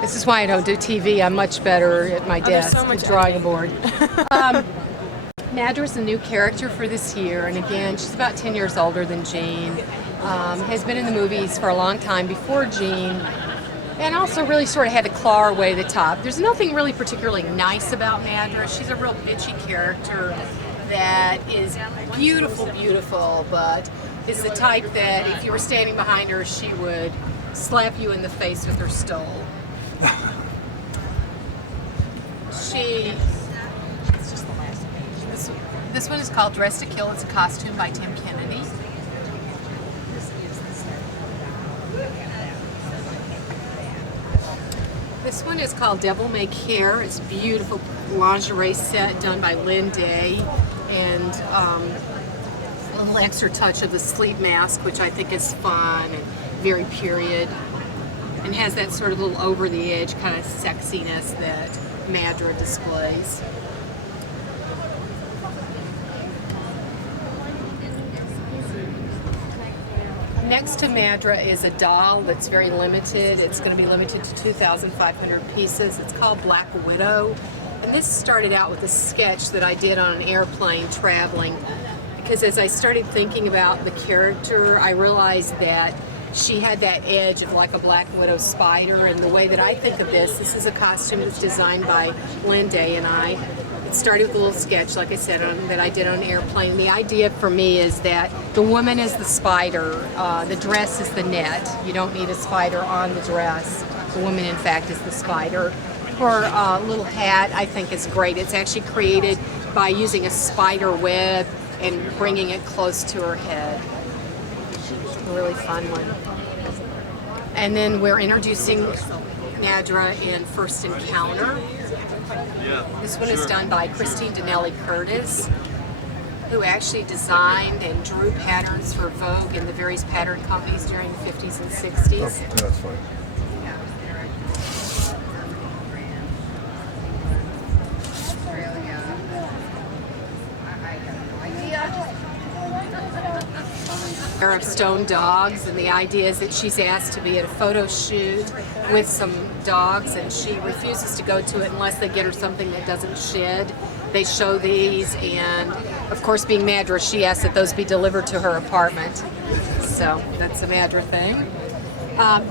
This is why I don't do TV. I'm much better at my desk, so much drawing a board. Madra's a new character for this year, and again, she's about 10 years older than Jean. Has been in the movies for a long time before Jean, and also really sort of had to claw her way to the top. There's nothing really particularly nice about Madra. She's a real bitchy character that is beautiful, beautiful, but is the type that if you were standing behind her, she would slap you in the face with her stole. This one is called Dress to Kill. It's a costume by Tim Kennedy. This one is called Devil May Care. It's a beautiful lingerie set done by Lynn Day, and a little extra touch of the sleep mask, which I think is fun and very period, and has that sort of little over-the-edge kind of sexiness that Madra displays. Next to Madra is a doll that's very limited. It's going to be limited to 2,500 pieces. It's called Black Widow. And this started out with a sketch that I did on an airplane traveling, because as I started thinking about the character, I realized that she had that edge of like a Black Widow spider. And the way that I think of this is a costume that's designed by Linda and I. It started with a little sketch, like I said, that I did on an airplane. The idea for me is that the woman is the spider, the dress is the net. You don't need a spider on the dress. The woman, in fact, is the spider. Her little hat, I think, is great. It's actually created by using a spider web and bringing it close to her head. A really fun one. And then we're introducing Madra in First Encounter. This one is done by Christine Donnelly Curtis, who actually designed and drew patterns for Vogue and the various pattern companies during the 50s and 60s. Oh, that's fine. Pair of stone dogs, and the idea is that she's asked to be at a photo shoot with some dogs, and she refuses to go to it unless they get her something that doesn't shed. They show these, and of course, being Madra, she asks that those be delivered to her apartment. So that's a Madra thing.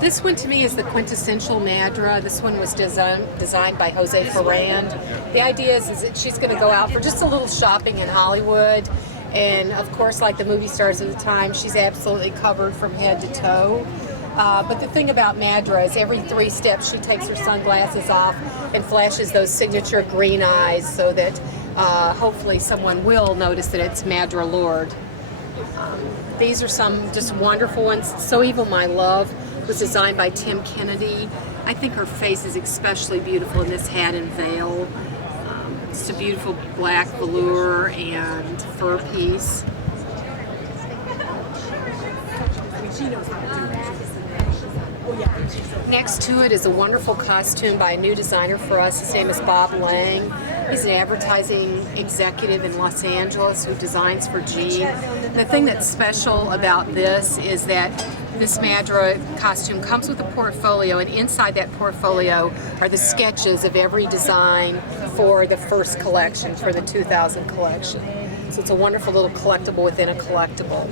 This one to me is the quintessential Madra. This one was designed by Jose Ferrand. The idea is that she's going to go out for just a little shopping in Hollywood. And of course, like the movie stars of the time, she's absolutely covered from head to toe. But the thing about Madra is every 3 steps she takes her sunglasses off and flashes those signature green eyes so that hopefully someone will notice that it's Madra Lord. These are some just wonderful ones. So Evil My Love was designed by Tim Kennedy. I think her face is especially beautiful in this hat and veil. It's a beautiful black velour and fur piece. Next to it is a wonderful costume by a new designer for us. His name is Bob Lang. He's an advertising executive in Los Angeles who designs for Jean. The thing that's special about this is that this Madra costume comes with a portfolio, and inside that portfolio are the sketches of every design for the first collection, for the 2000 collection. So it's a wonderful little collectible within a collectible.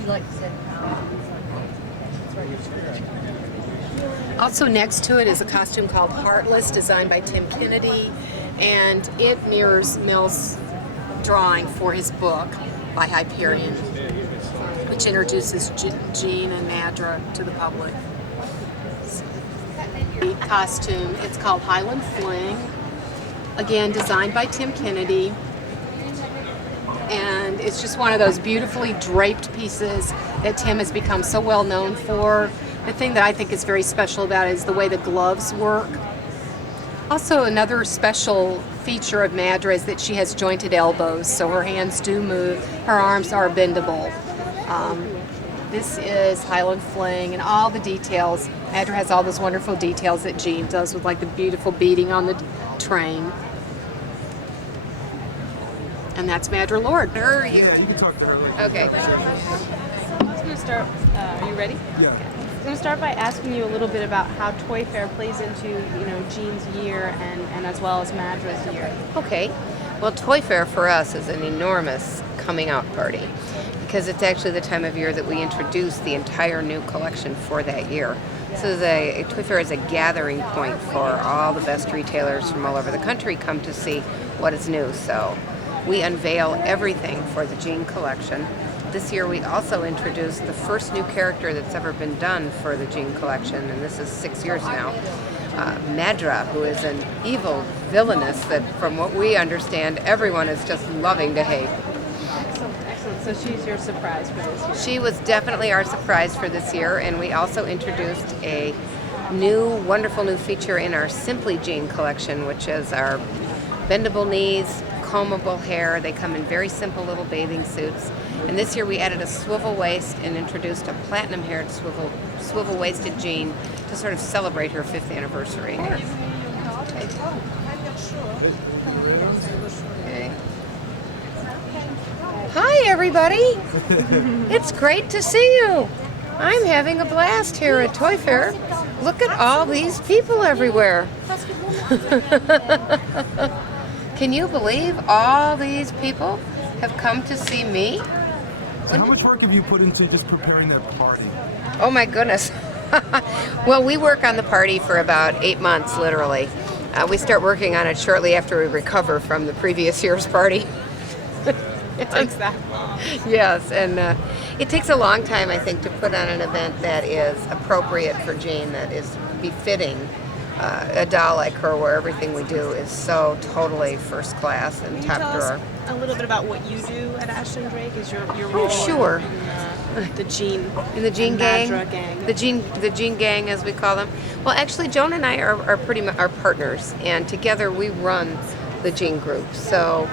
Also next to it is a costume called Heartless, designed by Tim Kennedy, and it mirrors Mel's drawing for his book by Hyperion, which introduces Jean and Madra to the public. The costume, it's called Highland Fling, again designed by Tim Kennedy, and it's just one of those beautifully draped pieces that Tim has become so well known for. The thing that I think is very special about it is the way the gloves work. Also, another special feature of Madra is that she has jointed elbows, so her hands do move, her arms are bendable. This is Highland Fling, and all the details. Madra has all those wonderful details that Jean does, with like the beautiful beading on the train. And that's Madra Lord. Where are you? Yeah, you can talk to her later. Okay. I'm just going to start. Are you ready? Yeah. going to start by asking you a little bit about how Toy Fair plays into, Jean's year and as well as Madra's year. Okay. Well, Toy Fair for us is an enormous coming out party because it's actually the time of year that we introduce the entire new collection for that year. So Toy Fair is a gathering point for all the best retailers from all over the country come to see what is new. So we unveil everything for the Jean collection. This year we also introduced the first new character that's ever been done for the Jean collection, and this is 6 years now. Madra, who is an evil villainess that, from what we understand, everyone is just loving to hate. Excellent. So she's your surprise for this year. She was definitely our surprise for this year, and we also introduced a new, wonderful new feature in our Simply Jean collection, which is our bendable knees, combable hair. They come in very simple little bathing suits. And this year we added a swivel waist and introduced a platinum-haired swivel-waisted Jean to sort of celebrate her 5th anniversary. Okay. Hi, everybody. It's great to see you. I'm having a blast here at Toy Fair. Look at all these people everywhere. Can you believe all these people have come to see me? So how much work have you put into just preparing that party? Oh my goodness. Well, we work on the party for about 8 months, literally. We start working on it shortly after we recover from the previous year's party. It takes that long. Yes, and it takes a long time, I think, to put on an event that is appropriate for Jean, that is befitting a doll like her, where everything we do is so totally first class and top drawer. A little bit about what you do at Ashton Drake, is your role Sure. in the Jean gang, Madra gang. the Jean gang, as we call them. Well, actually, Joan and I are pretty much our partners, and together we run the Jean group. So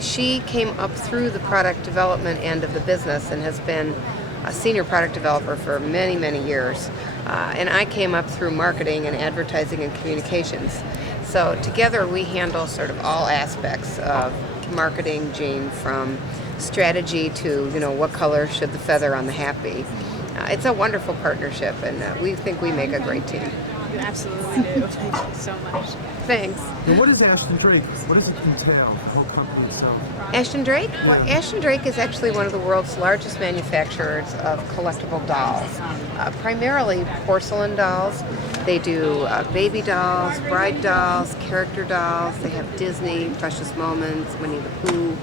she came up through the product development end of the business and has been a senior product developer for many, many years. And I came up through marketing and advertising and communications. So together we handle sort of all aspects of marketing Jean, from strategy to, what color should the feather on the hat be. It's a wonderful partnership, and we think we make a great team. You absolutely do. Thank you so much. Thanks. Now, what is Ashton Drake? What does it entail, the whole company itself? Ashton Drake? Well, Ashton Drake is actually one of the world's largest manufacturers of collectible dolls, primarily porcelain dolls. They do baby dolls, bride dolls, character dolls. They have Disney, Precious Moments, Winnie the Pooh.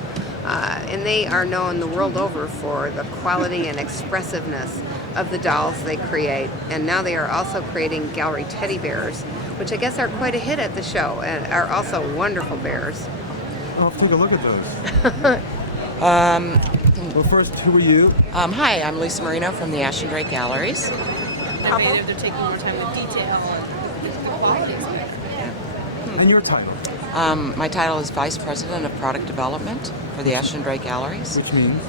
And they are known the world over for the quality and expressiveness of the dolls they create. And now they are also creating gallery teddy bears, which I guess are quite a hit at the show and are also wonderful bears. Oh, take a look at those. Well, first, who are you? Hi, I'm Lisa Marino from the Ashton Drake Galleries. They're taking more time with detail and qualities. And your title? My title is Vice President of Product Development for the Ashton Drake Galleries. Which means?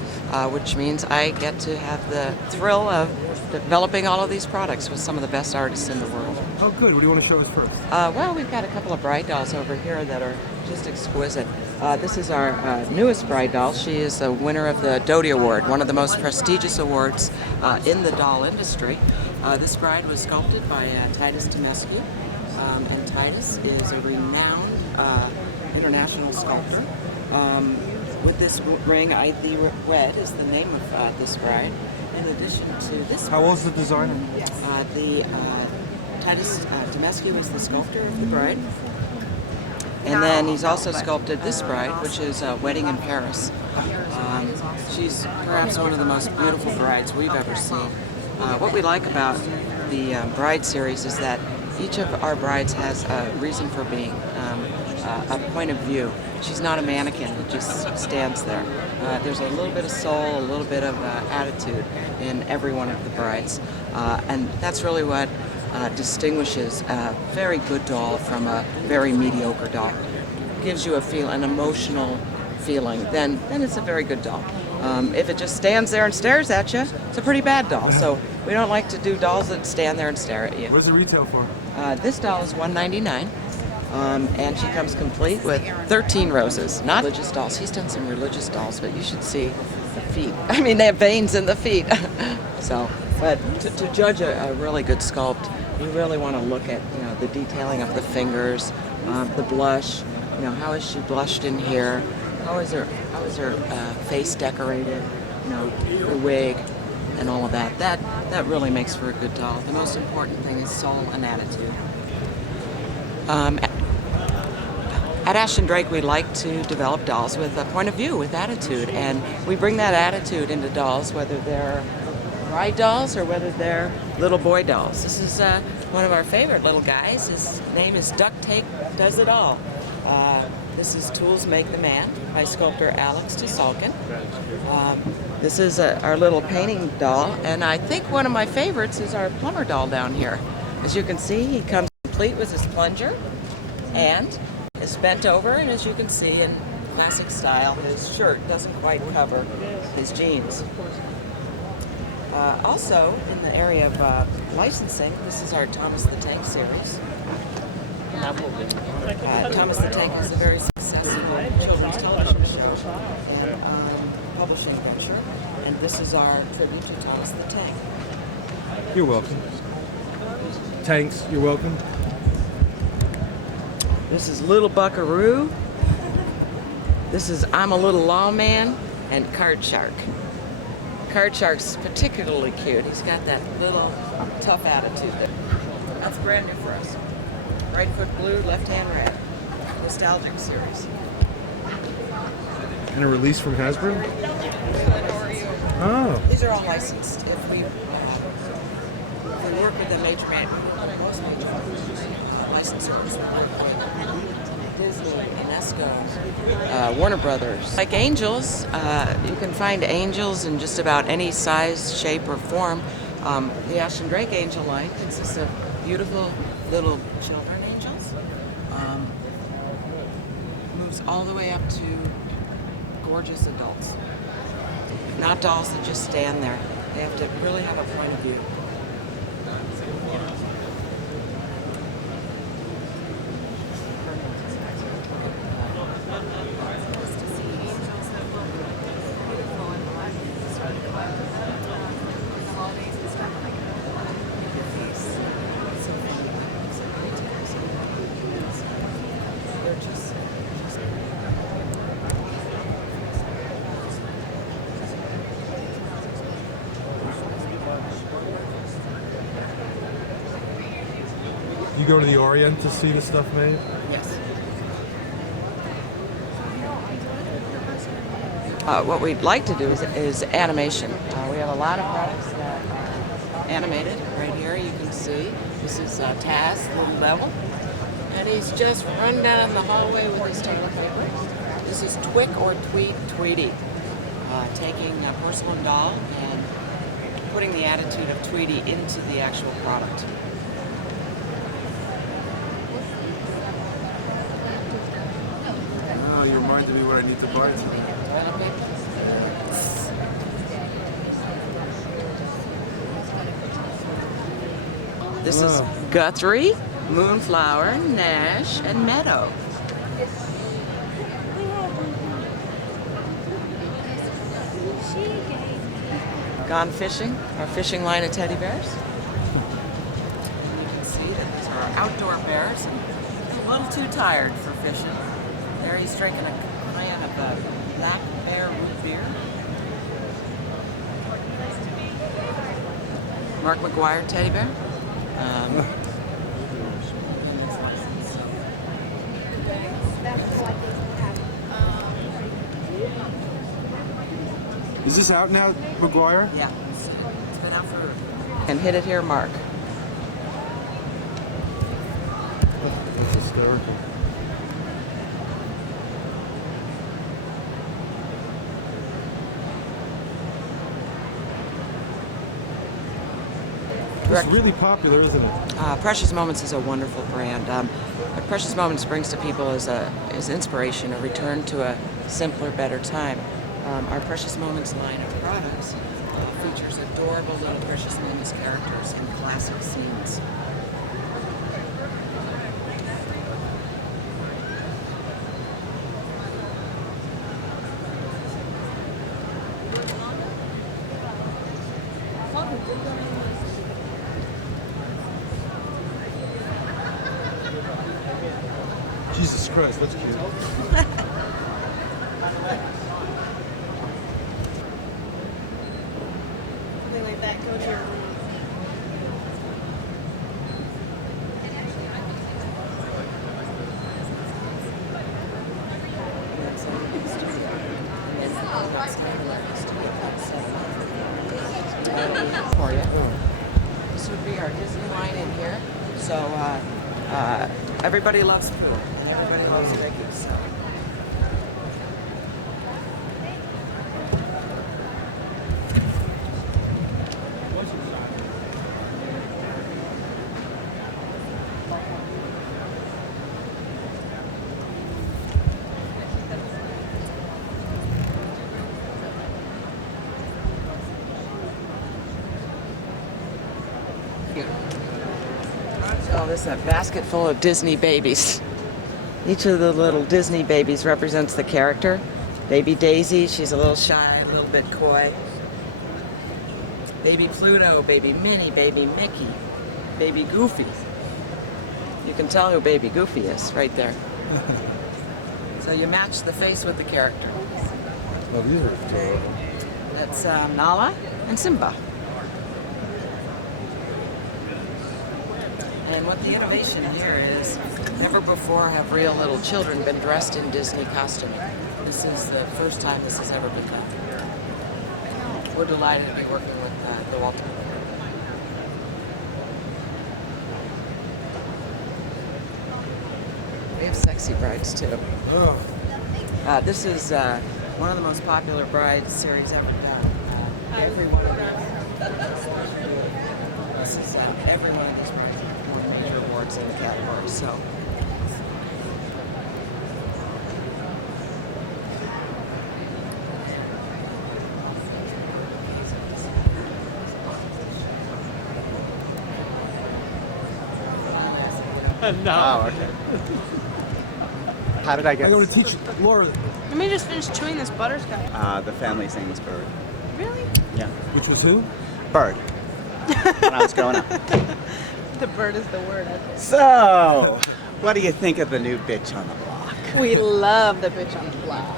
Which means I get to have the thrill of developing all of these products with some of the best artists in the world. Oh, good. What do you want to show us first? Well, we've got a couple of bride dolls over here that are just exquisite. This is our newest bride doll. She is a winner of the Doty Award, one of the most prestigious awards in the doll industry. This bride was sculpted by Titus Temescu, and Titus is a renowned international sculptor. With this ring, I Thee Wed is the name of this bride. In addition to this, How old is the designer? Titus Temescu is the sculptor of the bride. And then he's also sculpted this bride, which is Wedding in Paris. She's perhaps one of the most beautiful brides we've ever seen. What we like about the bride series is that each of our brides has a reason for being, a point of view. She's not a mannequin that just stands there. There's a little bit of soul, a little bit of attitude in every one of the brides. And that's really what distinguishes a very good doll from a very mediocre doll. Gives you an emotional feeling, then it's a very good doll. If it just stands there and stares at you, it's a pretty bad doll. So we don't like to do dolls that stand there and stare at you. What does it retail for? This doll is $199, and she comes complete with 13 roses. Not religious dolls. He's done some religious dolls, but you should see the feet. I mean, they have veins in the feet. So But to judge a really good sculpt, you really want to look at the detailing of the fingers, the blush. How is she blushed in here? How is her face decorated? Her wig, and all of that. That really makes for a good doll. The most important thing is soul and attitude. At Ashton Drake, we like to develop dolls with a point of view, with attitude, and we bring that attitude into dolls, whether they're bride dolls or whether they're little boy dolls. This is one of our favorite little guys. His name is Duct Tape Does It All. This is Tools Make the Man by sculptor Alex Tusalkin. This is our little painting doll, and I think one of my favorites is our plumber doll down here. As you can see, he comes complete with his plunger and is bent over, and as you can see in classic style, his shirt doesn't quite cover his jeans. Also, in the area of licensing, this is our Thomas the Tank series. Thomas the Tank is a very successful children's television show and publishing venture, and this is our tribute to Thomas the Tank. You're welcome. Tanks, you're welcome. This is Little Buckaroo. This is I'm a Little Lawman, and Card Shark. Card Shark's particularly cute. He's got that little tough attitude there. That's brand new for us. Right foot blue, left hand red. Nostalgic series. And a release from Hasbro? Oh. These are all licensed. If we work with a major licensors, Disney, UNESCO, Warner Brothers. Like angels, you can find angels in just about any size, shape, or form. The Ashton Drake angel line consists of beautiful little children angels. Moves all the way up to gorgeous adults. Not dolls that just stand there. They have to really have a point of view. You go to the Orient to see the stuff made? Yes. What we'd like to do is animation. We have a lot of products that are animated. Right here you can see this is Taz, Little Devil, and he's just run down the hallway with his toilet paper. This is Twick or Tweety, taking a porcelain doll and putting the attitude of Tweety into the actual product. Oh, you reminded me what I need to buy today. This is Guthrie, Moonflower, Nash, and Meadow. Gone fishing, our fishing line of teddy bears. You can see that these are our outdoor bears, and a little too tired for fishing. There he's drinking a can of black bear root beer. Mark McGuire teddy bear. Is this out now, McGuire? Yeah, it's been out for. And hit it here, Mark. That's hysterical. It's really popular, isn't it? Precious Moments is a wonderful brand. What Precious Moments brings to people is inspiration, a return to a simpler, better time. Our Precious Moments line of products features adorable little Precious Moments characters in classic scenes. Jesus Christ, that's cute. Something like that. Go to your room. For you. This would be our Disney line in here. So everybody loves Pooh and everybody loves Mickey. So. Oh, this is a basket full of Disney babies. Each of the little Disney babies represents the character. Baby Daisy, she's a little shy, a little bit coy. Baby Pluto, Baby Minnie, Baby Mickey, Baby Goofy. You can tell who Baby Goofy is right there. So you match the face with the character. Oh, these are Okay. That's Nala and Simba. And what the innovation here is, never before have real little children been dressed in Disney costuming. This is the first time this has ever been done. We're delighted to be working with the Walt Disney. We have sexy brides too. Oh, This is one of the most popular bride series ever done. Every one of them. This is every one of these brides won major awards in the category. So. Oh, okay. How did I get? I'm going to teach Laura. Let me just finish chewing this butterscotch. The family's name was Bird. Really? Yeah, Which was who? Bird. When I was growing up. The bird is the word, I think. So, what do you think of the new bitch on the block? We love the bitch on the block.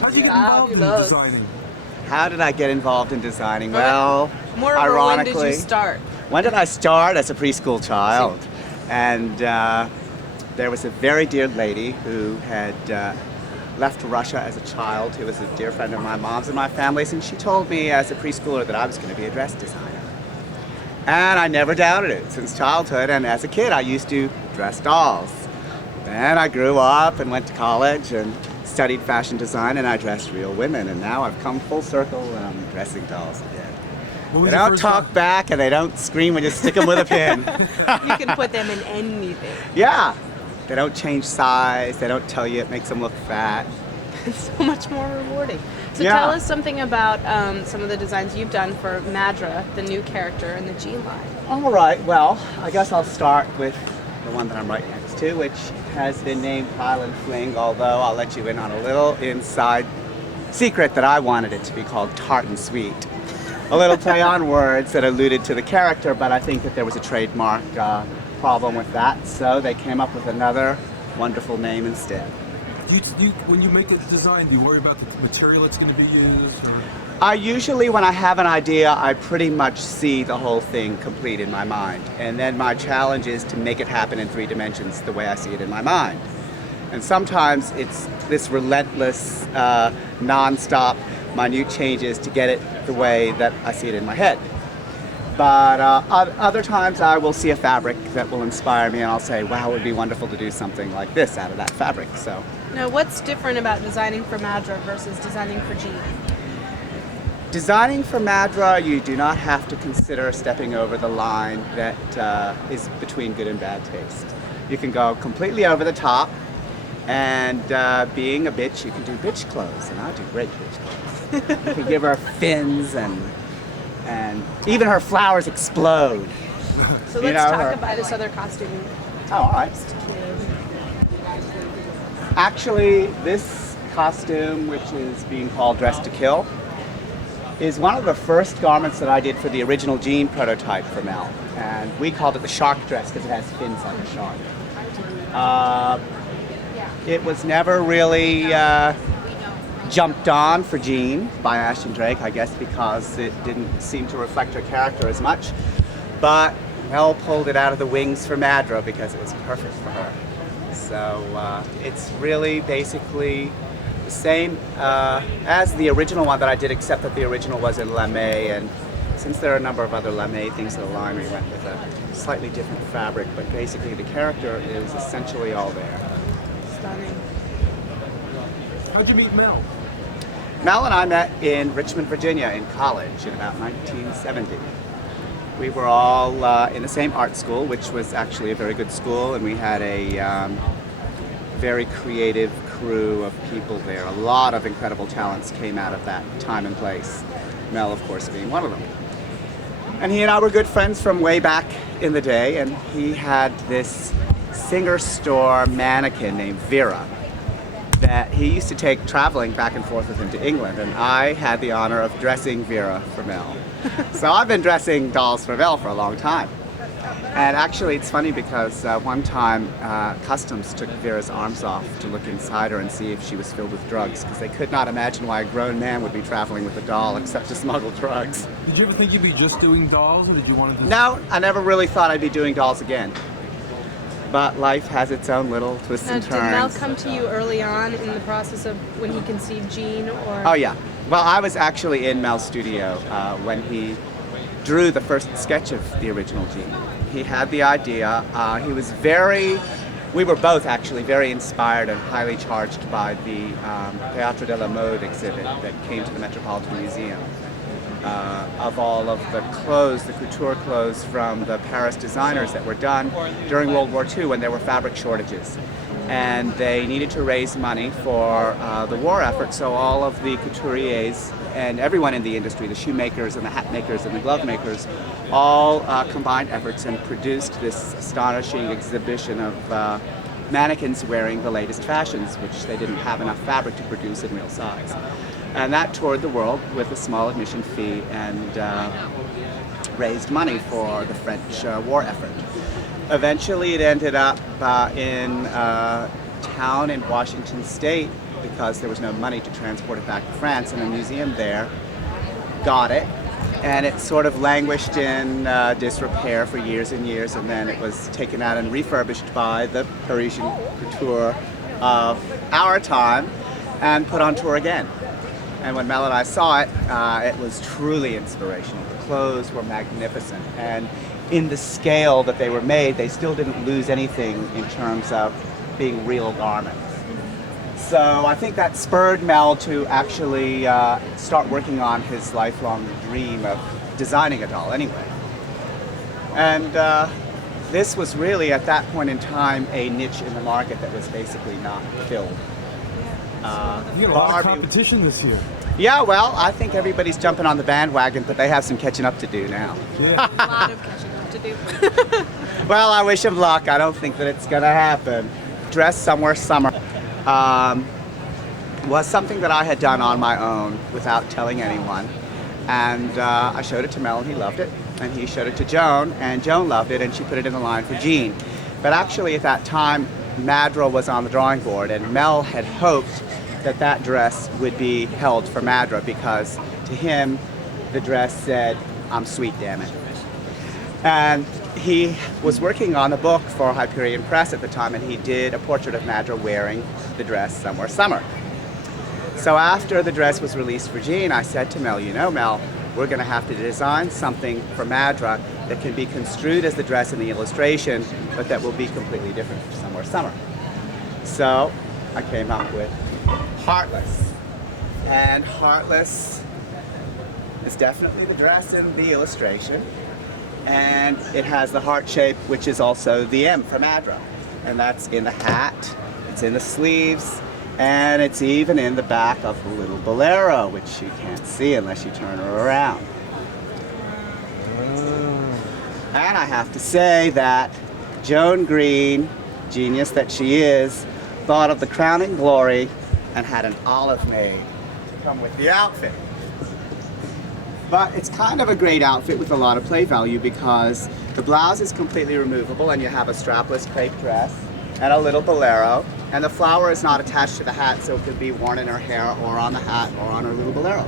How did you get involved in Fabulous. designing? How did I get involved in designing? Well, More over when ironically, did you start? when did I start? As a preschool child, and there was a very dear lady who had left Russia as a child, who was a dear friend of my mom's and my family's, and she told me as a preschooler that I was going to be a dress designer. And I never doubted it since childhood, and as a kid I used to dress dolls. Then I grew up and went to college and studied fashion design, and I dressed real women, and now I've come full circle and I'm dressing dolls again. What was They your don't first talk job? back and they don't scream when you stick them with a pin. You can put them in anything. Yeah. They don't change size, they don't tell you it makes them look fat. It's so much more rewarding. So Yeah. tell us something about some of the designs you've done for Madra, the new character in the Jean line. All right, well, I guess I'll start with the one that I'm right next to, which has been named Highland Fling, although I'll let you in on a little inside secret that I wanted it to be called Tart and Sweet. A little play on words that alluded to the character, but I think that there was a trademark problem with that, so they came up with another wonderful name instead. When you make a design, do you worry about the material that's going to be used? Or? I usually, when I have an idea, I pretty much see the whole thing complete in my mind. And then my challenge is to make it happen in 3 dimensions the way I see it in my mind. And sometimes it's this relentless, non-stop, minute changes to get it the way that I see it in my head. But other times I will see a fabric that will inspire me and I'll say, wow, it would be wonderful to do something like this out of that fabric. So. Now, what's different about designing for Madra versus designing for Jean? Designing for Madra, you do not have to consider stepping over the line that is between good and bad taste. You can go completely over the top, and being a bitch, you can do bitch clothes, and I do great bitch clothes. You can give her fins, and even her flowers explode. So You let's know, talk her- about this other costume. Oh, all right. Actually, this costume, which is being called Dress to Kill, is one of the first garments that I did for the original Jean prototype for Mel. And we called it the shark dress because it has fins like a shark. it was never really jumped on for Jean by Ashton Drake, I guess because it didn't seem to reflect her character as much. But Mel pulled it out of the wings for Madra because it was perfect for her. So it's really basically the same as the original one that I did, except that the original was in lame, and since there are a number of other lame things in the line, we went with a slightly different fabric, but basically the character is essentially all there. Stunning. How'd you meet Mel? Mel and I met in Richmond, Virginia in college in about 1970. We were all in the same art school, which was actually a very good school, and we had a very creative crew of people there. A lot of incredible talents came out of that time and place, Mel, of course, being one of them. And he and I were good friends from way back in the day, and he had this Singer store mannequin named Vera that he used to take traveling back and forth with him to England, and I had the honor of dressing Vera for Mel. So I've been dressing dolls for Mel for a long time. And actually it's funny because one time Customs took Vera's arms off to look inside her and see if she was filled with drugs, because they could not imagine why a grown man would be traveling with a doll except to smuggle drugs. Did you ever think you'd be just doing dolls, or did you want to? No, I never really thought I'd be doing dolls again. But life has its own little twists and Did turns. Mel come to you early on in the process of when he conceived Jean, or? Oh yeah. Well, I was actually in Mel's studio when he drew the first sketch of the original Jean. He had the idea. We were both actually very inspired and highly charged by the Théâtre de la Mode exhibit that came to the Metropolitan Museum. Of all of the clothes, the couture clothes from the Paris designers that were done during World War II when there were fabric shortages. And they needed to raise money for the war effort, so all of the couturiers and everyone in the industry, the shoemakers and the hat makers and the glove makers, all combined efforts and produced this astonishing exhibition of mannequins wearing the latest fashions, which they didn't have enough fabric to produce in real size. And that toured the world with a small admission fee and raised money for the French war effort. Eventually it ended up in a town in Washington State because there was no money to transport it back to France, and a museum there got it. And it sort of languished in disrepair for years and years, and then it was taken out and refurbished by the Parisian couture of our time and put on tour again. And when Mel and I saw it, it was truly inspirational. The clothes were magnificent, and in the scale that they were made, they still didn't lose anything in terms of being real garments. So I think that spurred Mel to actually start working on his lifelong dream of designing a doll anyway. And this was really, at that point in time, a niche in the market that was basically not filled. You got a lot of competition this year. Yeah, well, I think everybody's jumping on the bandwagon, but they have some catching up to do now. Yeah. A lot of catching up to do. Well, I wish him luck. I don't think that it's going to happen. Dress Somewhere Summer was something that I had done on my own without telling anyone. And I showed it to Mel, and he loved it. And he showed it to Joan, and Joan loved it, and she put it in the line for Jean. But actually, at that time, Madra was on the drawing board, and Mel had hoped that that dress would be held for Madra because to him, the dress said, "I'm sweet, damn it." And he was working on a book for Hyperion Press at the time, and he did a portrait of Madra wearing the dress Somewhere Summer. So after the dress was released for Jean, I said to Mel, you know, Mel, we're going to have to design something for Madra that can be construed as the dress in the illustration, but that will be completely different for Somewhere Summer. So I came up with Heartless. And Heartless is definitely the dress in the illustration. And it has the heart shape, which is also the M for Madra. And that's in the hat, it's in the sleeves, and it's even in the back of the little bolero, which you can't see unless you turn her around. And I have to say that Joan Green, genius that she is, thought of the crowning glory and had an olive made to come with the outfit. But it's kind of a great outfit with a lot of play value because the blouse is completely removable and you have a strapless crepe dress. and a little bolero. And the flower is not attached to the hat, so it could be worn in her hair or on the hat or on her little bolero.